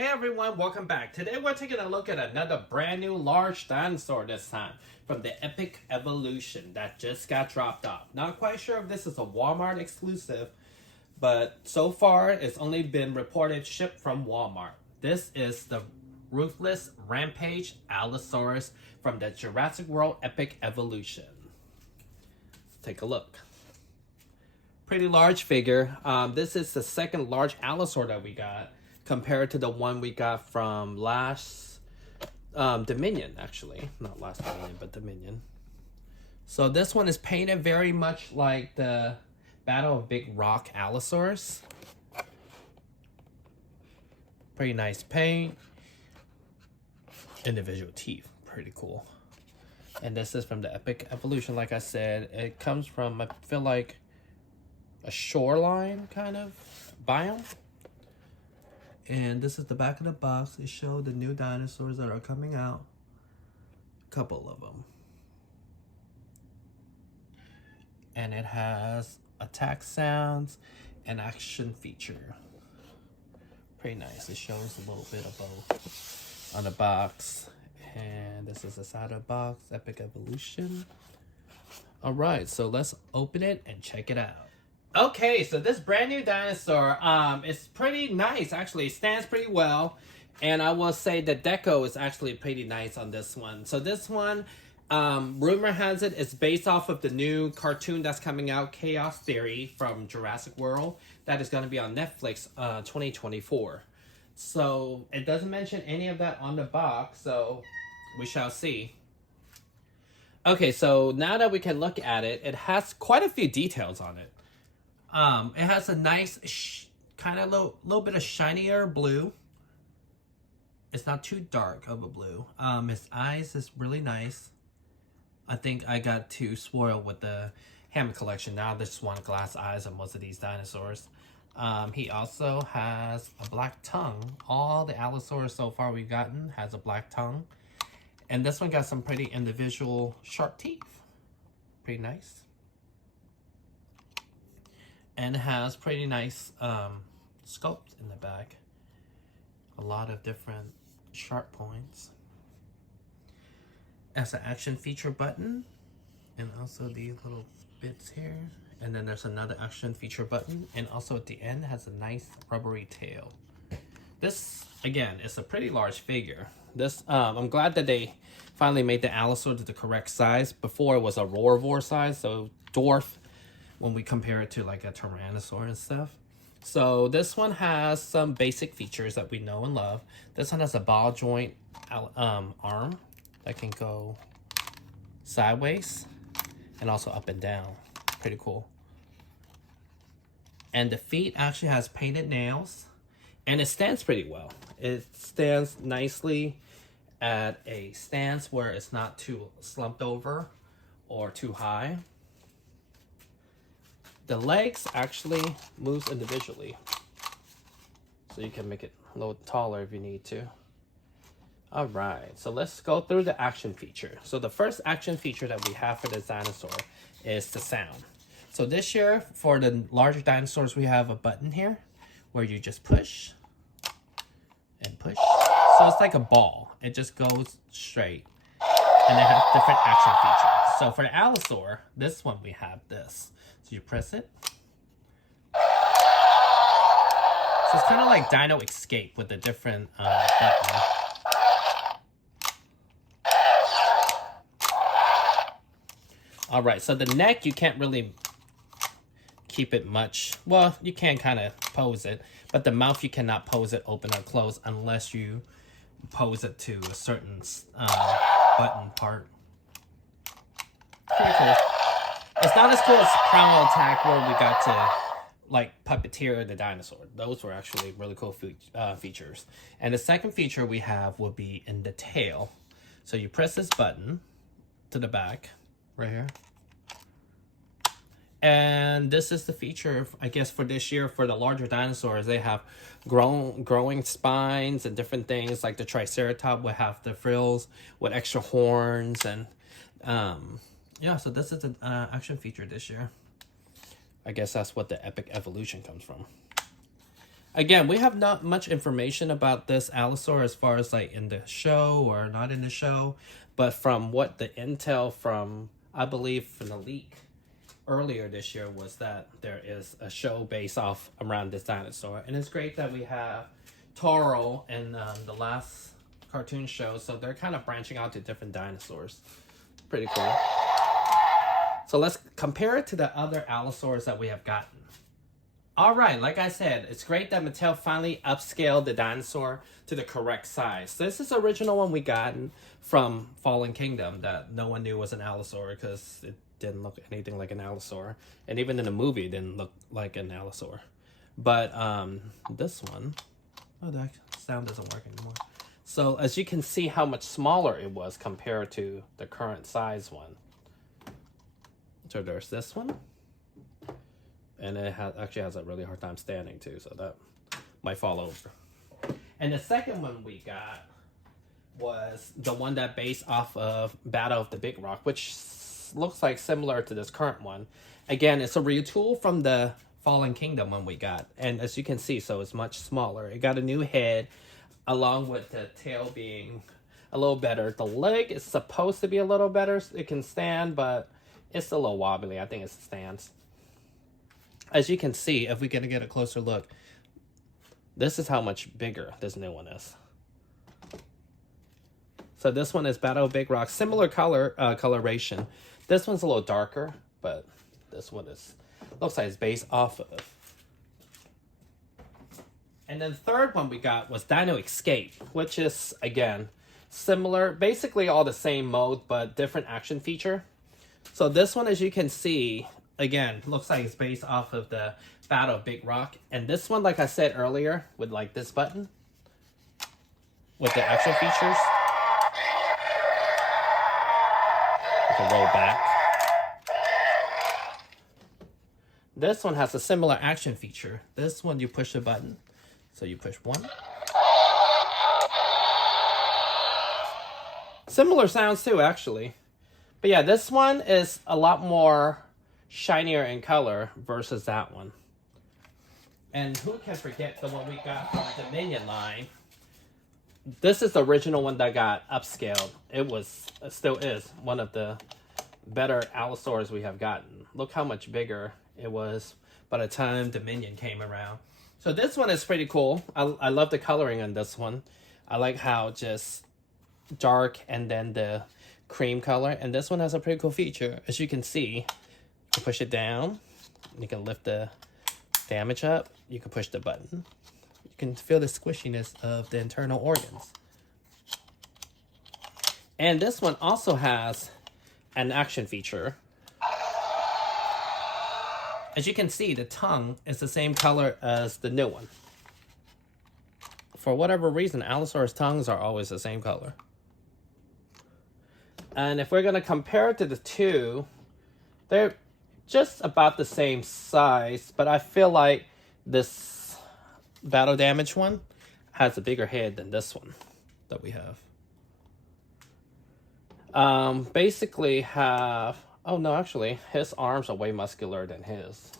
Hey everyone, welcome back. Today we're taking a look at another brand new large dinosaur this time from the Epic Evolution that just got dropped off. Not quite sure if this is a Walmart exclusive, but so far it's only been reported shipped from Walmart. This is the Ruthless Rampage Allosaurus from the Jurassic World Epic Evolution. Let's take a look. Pretty large figure. This is the second large Allosaur that we got, compared to the one we got from last Dominion, actually. Not last Dominion, but Dominion. So this one is painted very much like the Battle of Big Rock Allosaurus. Pretty nice paint. Individual teeth, pretty cool. And this is from the Epic Evolution, like I said. It comes from, I feel like, a shoreline kind of biome. And this is the back of the box. It shows the new dinosaurs that are coming out. A couple of them. And it has attack sounds and action feature. Pretty nice. It shows a little bit of both on the box. And this is the side of the box, Epic Evolution. Alright, so let's open it and check it out. Okay, so this brand new dinosaur, it's pretty nice, actually. It stands pretty well. And I will say the deco is actually pretty nice on this one. So this one, rumor has it, it's based off of the new cartoon that's coming out, Chaos Theory from Jurassic World. That is going to be on Netflix 2024. So it doesn't mention any of that on the box, so we shall see. Okay, so now that we can look at it, it has quite a few details on it. It has a nice, kind of little bit of shinier blue. It's not too dark of a blue. His eyes is really nice. I think I got too spoiled with the Hammond collection. Now I just want glass eyes on most of these dinosaurs. He also has a black tongue. All the Allosaurus so far we've gotten has a black tongue. And this one got some pretty individual sharp teeth. Pretty nice. And it has pretty nice sculpt in the back. A lot of different sharp points. As an action feature button. And also these little bits here. And then there's another action feature button. And also at the end has a nice rubbery tail. This, again, is a pretty large figure. This, I'm glad that they finally made the Allosaur to the correct size. Before it was a Roarvor size, so dwarf when we compare it to like a Tyrannosaur and stuff. So this one has some basic features that we know and love. This one has a ball joint arm that can go sideways and also up and down. Pretty cool. And the feet actually has painted nails, and it stands pretty well. It stands nicely at a stance where it's not too slumped over or too high. The legs actually moves individually, so you can make it a little taller if you need to. All right, so let's go through the action feature. So the first action feature that we have for this dinosaur is the sound. So this year, for the larger dinosaurs, we have a button here where you just push and push. So it's like a ball. It just goes straight, and it has different action features. So for the Allosaur, this one we have this. So you press it. So it's kind of like Dino Escape with a different button. All right, so the neck, you can't really keep it much. Well, you can kind of pose it, but the mouth, you cannot pose it open or close unless you pose it to a certain button part. Pretty cool. It's not as cool as Primal Attack, where we got to like puppeteer the dinosaur. Those were actually really cool features. And the second feature we have will be in the tail. So you press this button to the back, right here. And this is the feature, I guess, for this year for the larger dinosaurs. They have growing spines and different things. Like the Triceratops will have the frills with extra horns. And yeah, so this is an action feature this year. I guess that's what the Epic Evolution comes from. Again, we have not much information about this Allosaur as far as like in the show or not in the show, but from what the intel from, I believe from the leak earlier this year, was that there is a show based off around this dinosaur. And it's great that we have Toro in the last cartoon show, so they're kind of branching out to different dinosaurs. Pretty cool. So let's compare it to the other Allosaurs that we have gotten. All right, like I said, it's great that Mattel finally upscaled the dinosaur to the correct size. This is the original one we got from Fallen Kingdom that no one knew was an Allosaur because it didn't look anything like an Allosaur. And even in the movie, it didn't look like an Allosaur. But this one, oh, that sound doesn't work anymore. So as you can see how much smaller it was compared to the current size one. So there's this one. And it actually has a really hard time standing too, so that might fall over. And the second one we got was the one that based off of Battle of the Big Rock, which looks like similar to this current one. Again, it's a retool from the Fallen Kingdom one we got. And as you can see, so it's much smaller. It got a new head, along with the tail being a little better. The leg is supposed to be a little better. It can stand, but it's a little wobbly. I think it stands. As you can see, if we can get a closer look, this is how much bigger this new one is. So this one is Battle of Big Rock, similar coloration. This one's a little darker, but this one looks like it's based off of. And then the third one we got was Dino Escape, which is, again, similar, basically all the same mode, but different action feature. So this one, as you can see, again, looks like it's based off of the Battle of Big Rock. And this one, like I said earlier, with like this button, with the action features. You can roll back. This one has a similar action feature. This one, you push the button. So you push one. Similar sounds too, actually. But yeah, this one is a lot more shinier in color versus that one. And who can forget the one we got from the Dominion line? This is the original one that got upscaled. It still is one of the better Allosaurs we have gotten. Look how much bigger it was by the time Dominion came around. So this one is pretty cool. I love the coloring on this one. I like how just dark and then the cream color. And this one has a pretty cool feature. As you can see, you push it down, you can lift the damage up, you can push the button. You can feel the squishiness of the internal organs. And this one also has an action feature. As you can see, the tongue is the same color as the new one. For whatever reason, Allosaurus tongues are always the same color. And if we're going to compare it to the two, they're just about the same size, but I feel like this battle damage one has a bigger head than this one that we have. Basically have, oh no, actually his arms are way muscular than his.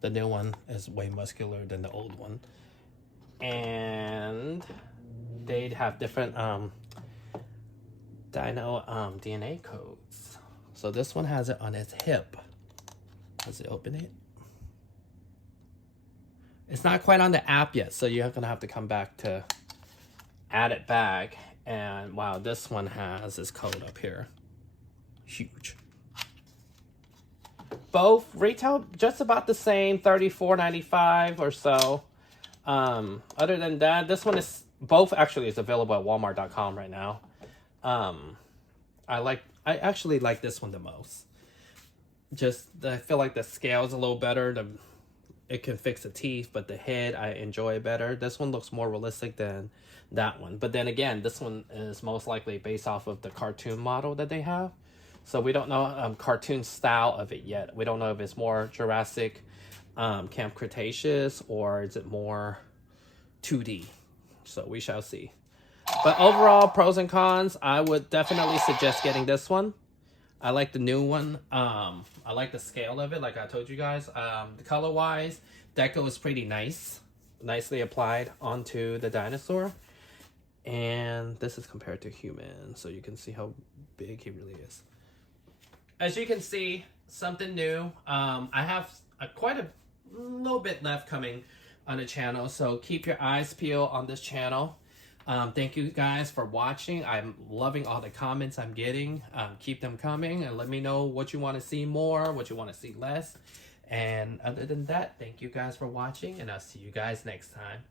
The new one is way muscular than the old one. And they'd have different dino DNA codes. So this one has it on its hip. Does it open it? It's not quite on the app yet, so you're gonna have to come back to add it back. And wow, this one has this code up here. Huge. Both retail just about the same, $34.95 or so. Other than that, this one is both actually is available at Walmart.com right now. I actually like this one the most. Just I feel like the scale is a little better. It can fix the teeth, but the head I enjoy better. This one looks more realistic than that one. But then again, this one is most likely based off of the cartoon model that they have. So we don't know cartoon style of it yet. We don't know if it's more Jurassic, Camp Cretaceous, or is it more 2D. So we shall see. But overall, pros and cons, I would definitely suggest getting this one. I like the new one. I like the scale of it, like I told you guys. The color-wise, Deco is pretty nice. nicely applied onto the dinosaur. And this is compared to human, so you can see how big he really is. As you can see, something new. I have quite a little bit left coming on the channel, so keep your eyes peeled on this channel. Thank you guys for watching. I'm loving all the comments I'm getting. Keep them coming and let me know what you want to see more, what you want to see less. And other than that, thank you guys for watching, and I'll see you guys next time.